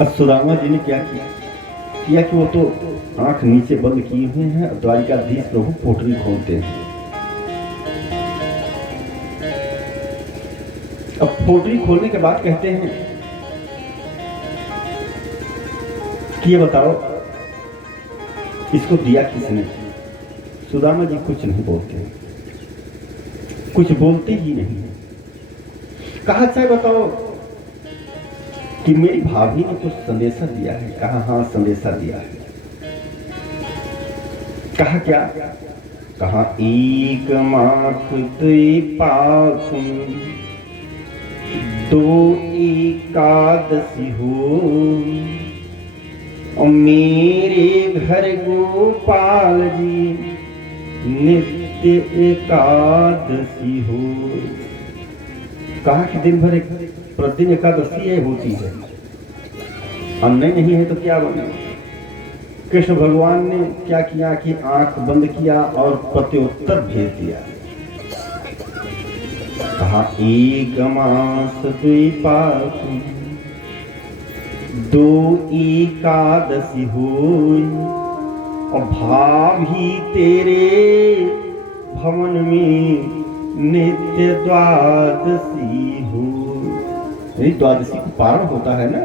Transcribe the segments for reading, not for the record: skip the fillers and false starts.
अब सुदामा जी ने क्या किया कि वो तो आंख नीचे बंद किए हुए हैं, द्वारिकाधीश प्रभु पोटली खोलते हैं। अब पोटली खोलने के बाद कहते हैं कि ये बताओ इसको दिया किसने। सुदामा जी कुछ नहीं बोलते, कुछ बोलते ही नहीं। कहा चाहे बताओ कि मेरी भाभी ने कुछ संदेशा दिया है। कहा हाँ संदेशा दिया है। कहा क्या? कहा एक माख दुई पाखुन दो एकादशी हो, और मेरे घर गोपाल जी नित्य एकादशी हो। कहा कि दिन भर प्रतिदिन एकादशी है होती है, अन्य नहीं है तो क्या बने। कृष्ण भगवान ने क्या किया कि आंख बंद किया और प्रत्युत्तर भेज दिया। कहा एक मास दुई पाखुन दो एकादशी होई, और भाभी तेरे भवन में नित्य द्वादशी हो। द्वादशी को पारण होता है ना,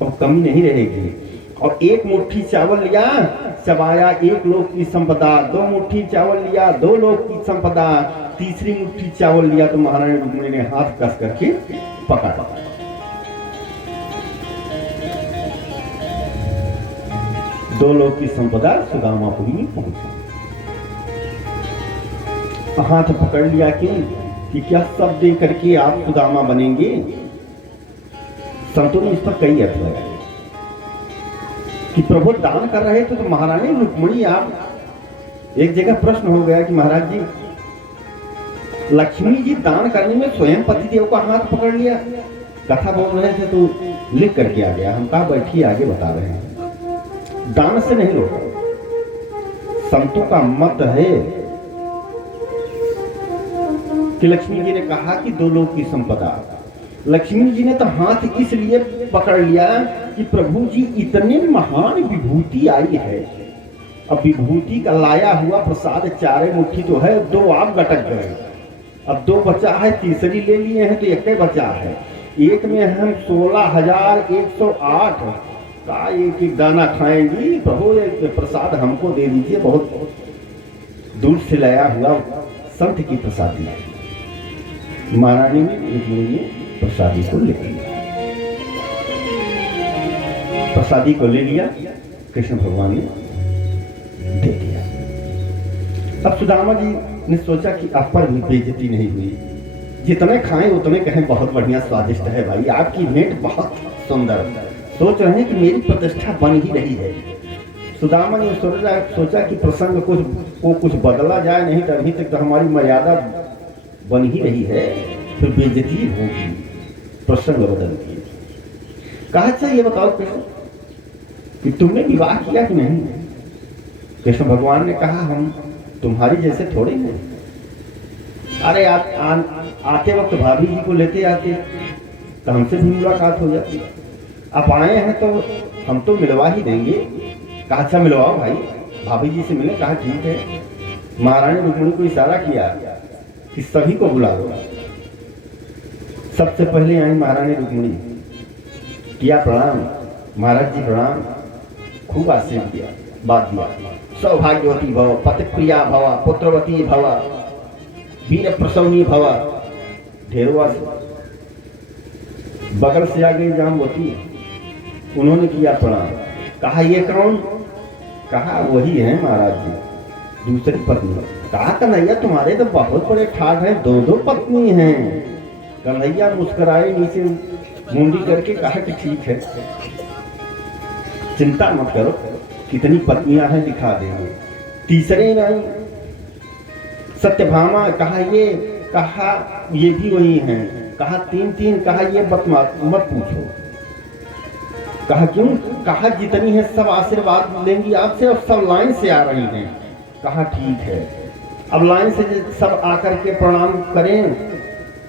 अब कमी नहीं रहेगी। और एक मुट्ठी चावल लिया, चबाया एक लोक की संपदा। दो मुट्ठी चावल लिया, दो लोक की संपदा। तीसरी मुट्ठी चावल लिया तो महारानी रुक्मिणी ने हाथ कस करके पका। दो लोक की संपदा सुदामापुरी में पहुंची। हाथ पकड़ लिया कि क्या सब दे करके आप सुदामा बनेंगे। संतों ने इस पर कई अर्थ लगाए कि प्रभु दान कर रहे थे तो महारानी रुक्मिणी आप। एक जगह प्रश्न हो गया कि महाराज जी लक्ष्मी जी दान करने में स्वयं पतिदेव का हाथ पकड़ लिया। कथा बोल रहे थे तो लिख करके आ गया। हम कहा बैठिए आगे बता रहे हैं। दान से नहीं होगा। संतों का मत है कि लक्ष्मी जी ने कहा कि दो लोग की संपदा। लक्ष्मी जी ने तो हाथ इसलिए पकड़ लिया कि प्रभु जी इतने महान विभूति आई है। अब विभूति का लाया हुआ प्रसाद चारे मुट्ठी तो है, दो आप गटक गए। अब दो बचा है, तीसरी ले लिए हैं तो एक बचा है। एक में हम 16,108 का एक एक दाना खाएंगी। प्रभु प्रसाद हमको दे दीजिए, बहुत दूर से लाया हुआ संत की प्रसादी है। महारानी ने प्रसादी को ले लिया। प्रसादी को ले लिया, कृष्ण भगवान ने दे दिया। अब सुदामा जी ने सोचा कि आप पर भी बेइज्जती नहीं हुई। जितने खाएं उतने कहें बहुत बढ़िया स्वादिष्ट है भाई, आपकी भेंट बहुत सुंदर। सोच रहे हैं कि मेरी प्रतिष्ठा बन ही रही है। सुदामा ने सोचा कि प्रसंग कुछ बदला जाए, नहीं तो अभी तक तो हमारी मर्यादा बन ही रही है, फिर बेइज्जती होगी। प्रसंग बदल दिए। कहा अच्छा ये बताओ कृष्ण कि तुमने विवाह किया कि नहीं। कृष्ण भगवान ने कहा हम तुम्हारी जैसे थोड़े हैं। अरे आते वक्त भाभी जी को लेते आते तो हमसे भी मुलाकात हो जाती। आप आए हैं तो हम तो मिलवा ही देंगे। कहा अच्छा मिलवाओ भाई, भाभी जी से मिले। कहा ठीक है। महारानी रुक्मिणी को इशारा किया कि सभी को बुला लो। सबसे पहले आई महारानी रुक्मिणी, किया प्रणाम। महाराज जी प्रणाम। खूब आशीर्वाद दिया, बात दिया। सौभाग्यवती भव, पतिप्रिया भव, पुत्रवती भव, वीर प्रसवनी भव। ढेरवा बगल से आ गई जामवती, उन्होंने किया प्रणाम। कहा ये कौन। कहा वही है महाराज जी, दूसरी पत्नी। कहा कन्हैया तुम्हारे तो बहुत बड़े ठाठ हैं, दो दो पत्नी हैं। कन्हैया मुस्कुराए नीचे मुंडी करके, कहा कि ठीक है चिंता मत करो, कितनी पत्नियां हैं दिखा देंगे। तीसरे नहीं सत्यभामा। कहा ये भी वही हैं। कहा तीन। कहा ये मत पूछो। कहा क्यों। कहा जितनी है सब आशीर्वाद लेंगी आपसे और सब लाइन से आ रही हैं। कहा ठीक है। अब लाइन से सब आकर के प्रणाम करें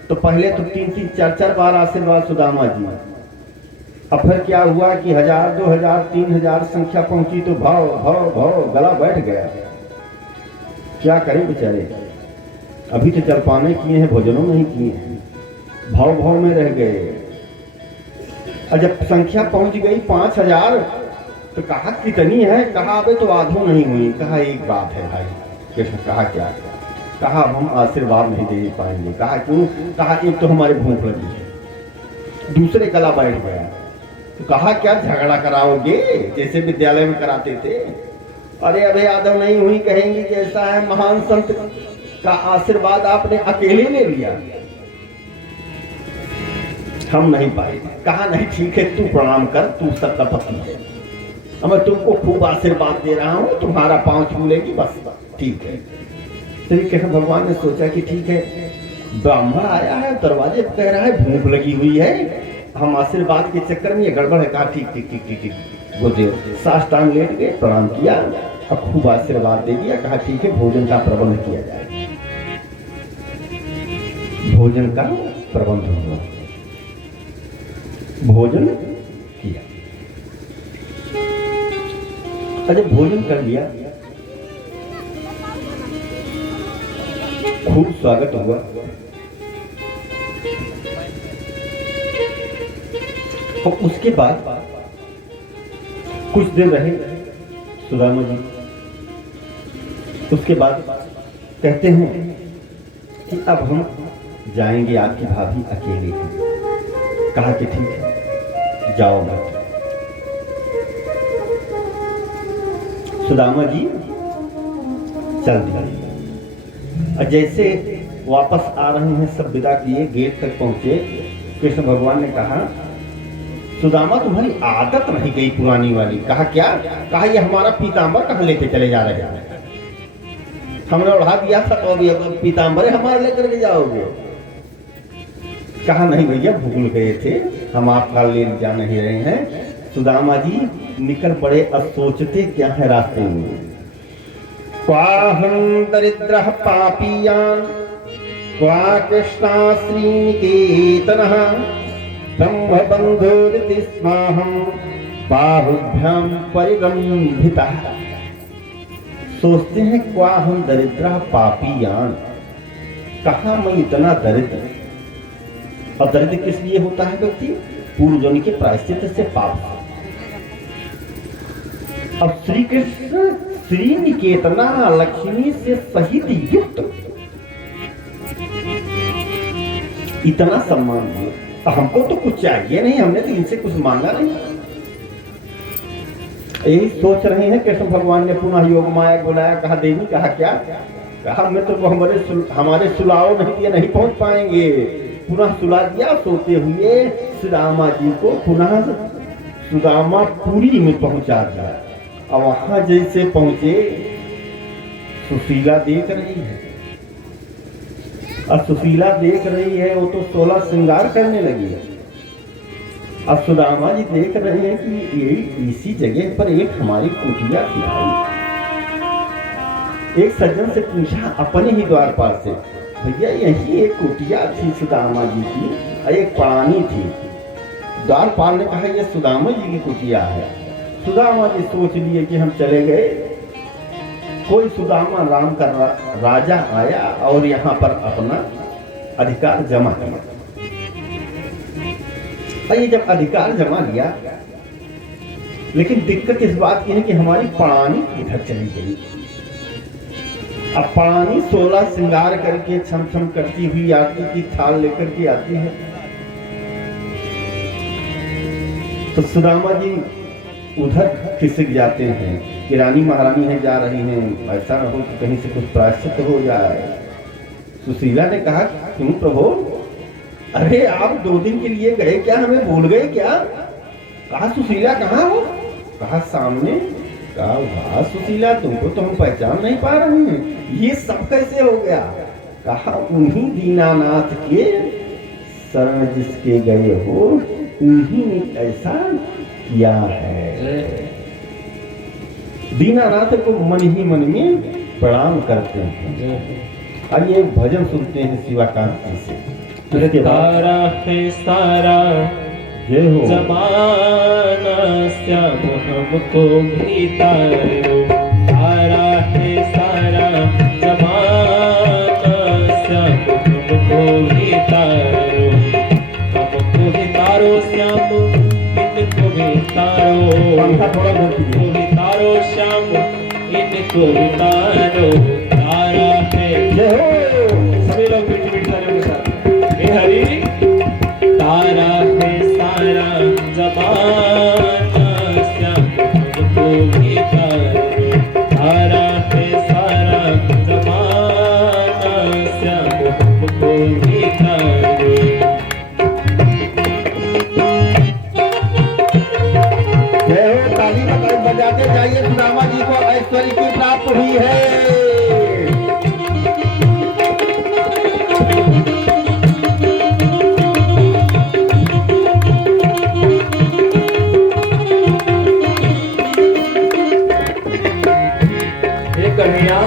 तो पहले तो 3-3, 4-4 बार आशीर्वाद सुदामा जी। अब फिर क्या हुआ कि 1000, 2000, 3000 संख्या पहुंची तो भाव भाव भाव गला बैठ गया। क्या करें बेचारे, अभी तो जलपाने किए हैं, भोजनों नहीं किए हैं, भाव भाव में रह गए। और जब संख्या पहुंच गई 5000 तो कहा कितनी है, कहा अबे तो आधो नहीं हुई। कहा एक बात है भाई। कृष्ण कहा क्या? कहा हम आशीर्वाद नहीं दे पाएंगे। कहा क्यों? कहा एक तो हमारे भूख लगी है, दूसरे गला बैठ गया। तो कहा क्या झगड़ा कराओगे जैसे विद्यालय में कराते थे? अरे अबे आधो नहीं हुई कहेंगे कि ऐसा है, महान संत का आशीर्वाद आपने अकेले ले लिया, हम नहीं पाए। कहा नहीं ठीक है, तू प्रणाम कर, तू सबका पति है, अब मैं तुमको खूब आशीर्वाद दे रहा हूं, तुम्हारा पांव छू लेगी बस, ठीक है। श्री कृष्ण भगवान ने सोचा कि ठीक है, ब्राह्मण आया है, दरवाजे पर कह रहा है भूख लगी हुई है, हम आशीर्वाद के चक्कर में ये गड़बड़ है। कहा ठीक ठीक ठीक ठीक ठीक, गुरुदेव साष्टांग लेट गए, प्रणाम किया और खूब आशीर्वाद दे दिया। कहा ठीक है, भोजन का प्रबंध किया जाए। भोजन का प्रबंध हुआ, भोजन किया। जब भोजन कर लिया, खूब स्वागत हुआ। और उसके बाद कुछ दिन रहे सुदामा जी। उसके बाद कहते हैं कि अब हम जाएंगे, आपकी भाभी अकेली है। कहा कि ठीक है, जाओ मत। सुदामा जी चल दिए। और जैसे वापस आ रहे हैं, सब विदा किए, गेट तक पहुंचे, कृष्ण भगवान ने कहा सुदामा तुम्हारी आदत नहीं गई पुरानी वाली। कहा क्या? कहा ये हमारा पीतांबर कहाँ लेके चले जा रहे हैं, हमने उड़ा दिया था तो अभी पीतांबर हमारे लेकर के जाओगे। कहा नहीं भैया, भूल गए थे, हम आपका ले जा नहीं रहे हैं। सुदामा जी निकल पड़े, अब सोचते क्या है रास्ते में। क्वाहं दरिद्रः पापीयान् क्वा कृष्णा श्रीनिकेतनः ब्रह्मबन्धुरिति स्माहं बाहुभ्यां परिरम्भितः। सोचते हैं क्वाहं दरिद्रः पापीयान्, कहा मैं इतना दरिद्र। और दरिद्र किस लिए होता है व्यक्ति? पूर्व जन्म के प्रायश्चित से, पाप। अब श्री कृष्ण श्री निकेतना लक्ष्मी से सहित युक्त इतना सम्मान दिए। हमको तो कुछ चाहिए नहीं, हमने तो इनसे कुछ मांगा नहीं। यही सोच रहे हैं, कृष्ण भगवान ने पुनः योग माया बुलाया। कहा देवी, कहा क्या? कहा मित्र को हमारे सुलाओ नहीं दिए, नहीं पहुंच पाएंगे। पुनः सुला दिया। सोते हुए सुदामा जी को पुनः सुदामा पुरी में पहुंचा दिया। और वहां जैसे पहुंचे, सुशीला देख रही है। और सुशीला देख रही है, वो तो 16 श्रृंगार करने लगी है। अब सुदामा जी देख रहे हैं कि ये इसी जगह पर एक हमारी कुटिया थी भाई। एक सज्जन से पूछा अपने ही द्वारपाल से, भैया यही एक कुटिया थी सुदामा जी की, और एक पानी थी। द्वारपाल ने कहा यह सुदामा जी की कुटिया है। सुदामा जी सोच लिए कि हम चले गए। कोई सुदामा नाम का राजा आया और यहाँ पर अपना अधिकार जमा किया। और ये जब अधिकार जमा लिया, लेकिन दिक्कत इस बात की है कि हमारी पानी इधर चली गई। अब पानी 16 श्रृंगार करके छम छम करती हुई आती की थाल लेकर के आती है। तो सुदामा जी उधर खिसक जाते हैं कि रानी महारानी है, जा रही हैं, ऐसा न हो कि कहीं से कुछ प्रायश्चित हो जाए। सुशीला ने कहा क्यों प्रभु? अरे आप 2 दिन के लिए गए क्या, हमें भूल गए क्या? कहा सुशीला कहाँ हो? कहा सामने। कहा वाह सुशीला, तुमको तो हम पहचान नहीं पा रहे हैं, ये सब कैसे हो गया? कहा उन्हीं दीनानाथ के शरण जिसके गए हो, उन्हीं ने ऐसा किया है। दीनानाथ को मन ही मन में प्रणाम करते हैं। अब ये भजन सुनते हैं शिवाकांत जी से। तारा है सारा जय हो। जमाना श्याम हमको भी तारो, तारा है सारा जमाना श्याम हमको भी तारो, हमको भी तारो श्याम इनको भी तारो, पंखा थोड़ा बंद कीजिए। इनको भी तारो श्याम इनको भी तारो, तारा है जय हो। सभी लोग पीठ पीठ तारे के साथ हे हरि। तारा है सारा जमाना श्याम हमको भी तारो, तारा है सारा जमाना श्याम हमको भी तारो। जय हो। ताली बजाते जाइए, सुदामा जी को ऐश्वर्य की प्राप्त हुई है। हे कन्हैया,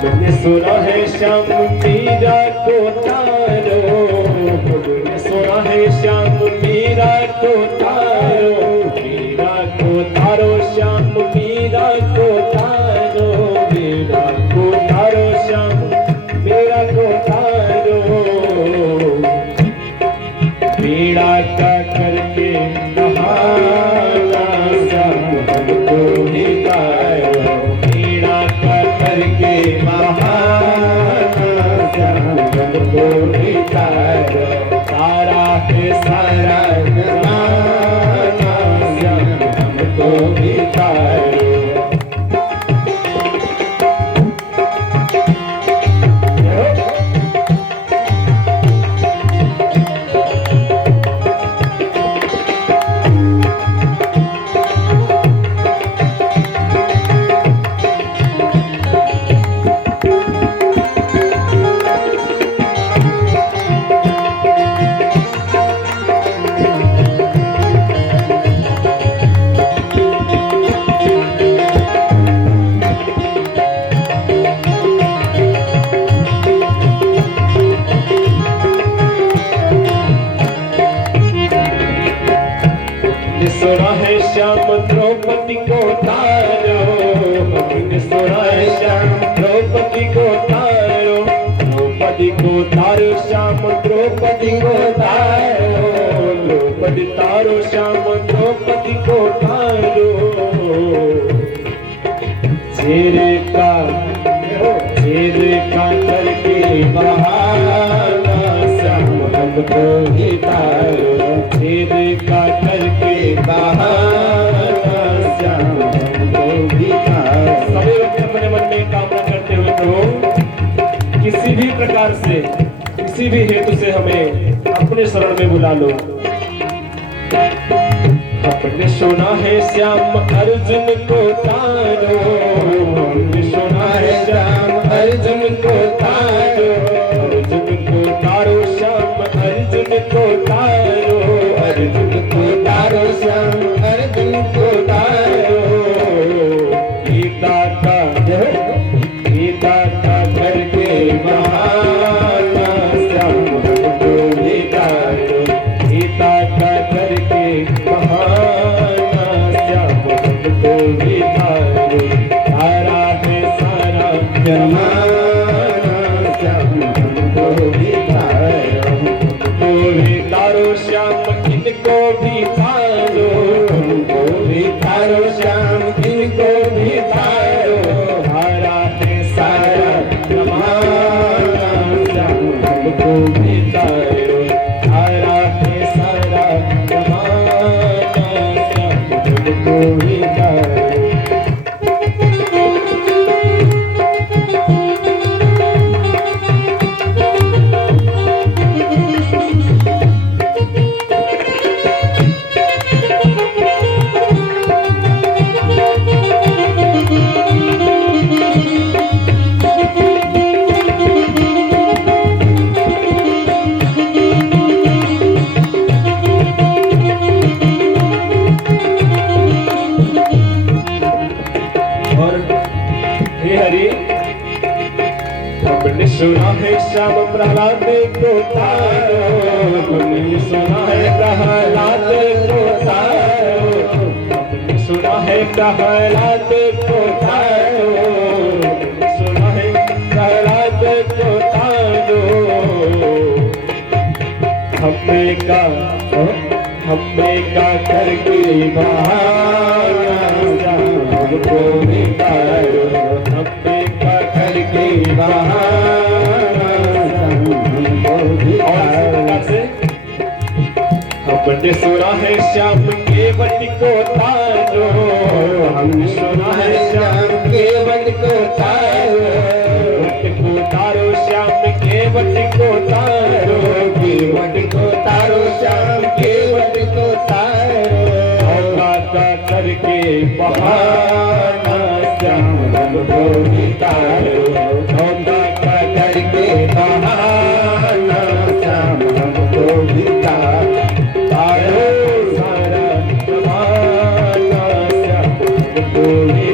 हमने सुना है श्याम मीरा को तारो, हमने सुना है श्याम मीरा को तारो, मीरा को तारो श्याम मीरा को तारो, मीरा को तारो श्याम मीरा को तारो, मीरा का करके बहाना श्याम हमको भी तारो, मीरा का करके बहाना श्याम हमको भी तारो, तारा है सारा जमाना श्याम हमको भी तारो। सुना है श्याम द्रौपदी को तारो, हमने सुना है श्याम द्रौपदी को तारो, द्रौपदी को तारो श्याम द्रौपदी को तारो, द्रौपदी तारो श्याम द्रौपदी को तारो, चेहरे का करके बहाना श्याम हमको भी तारो, चेहरे का करके बहाना श्याम हमको भी तारो। सभी लोग अपने मन में कामना करते हुए तो किसी भी प्रकार से किसी भी हेतु से हमें अपने शरण में बुला लो। अपने सुना है श्याम अर्जुन को तारो, हमने सुना है श्याम अर्जुन को तारो, अर्जुन को तारो श्याम अर्जुन को तारो, अर्जुन को तारो श्याम अर्जुन को तारो, गीता का करके बहाना श्याम हमको भी तारो, गीता का करके बहाना श्याम हमको भी तारो, तारा है सारा जमाना श्याम हमको भी तारो, हमको भी तारो श्याम इनको भी तारो, हमको भी तारो श्याम इनको भी तारो, तारा है सारा जमाना श्याम हमको भी तारो, तारा है सारा जमाना श्याम हमको भी तारो। सुना है श्याम प्रहलाद को तारो, हमने सुना है प्रहलाद प्रहलाद को तारो, सुना है प्रहलाद को तारो, हमें का करके बहाना हमको भी तारो, हमें का करके बहाना हमको भी तारो। हमने सुना है श्याम के वट को तारो, हमने सुना है श्याम के वट को तारो, वट को तारो श्याम के वट को तारो, वट को तारो श्याम के वट को तारो, औका करके बहाना श्याम हमको भी तारो, औका करके बहाना श्याम हमको भी तारो। सारा जमाना श्याम को भी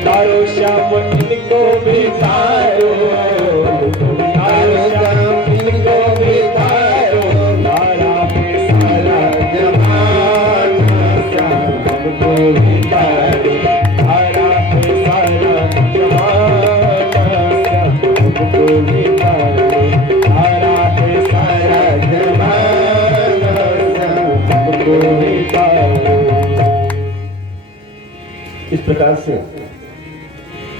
तारो, श्याम इनको भी तारो, श्याम इनको भी तारो, सारा जमाना श्याम को भी तारो, सारा जमाना श्याम को भी तारो, सारा जमाना श्याम को भी तारो। इस प्रकार से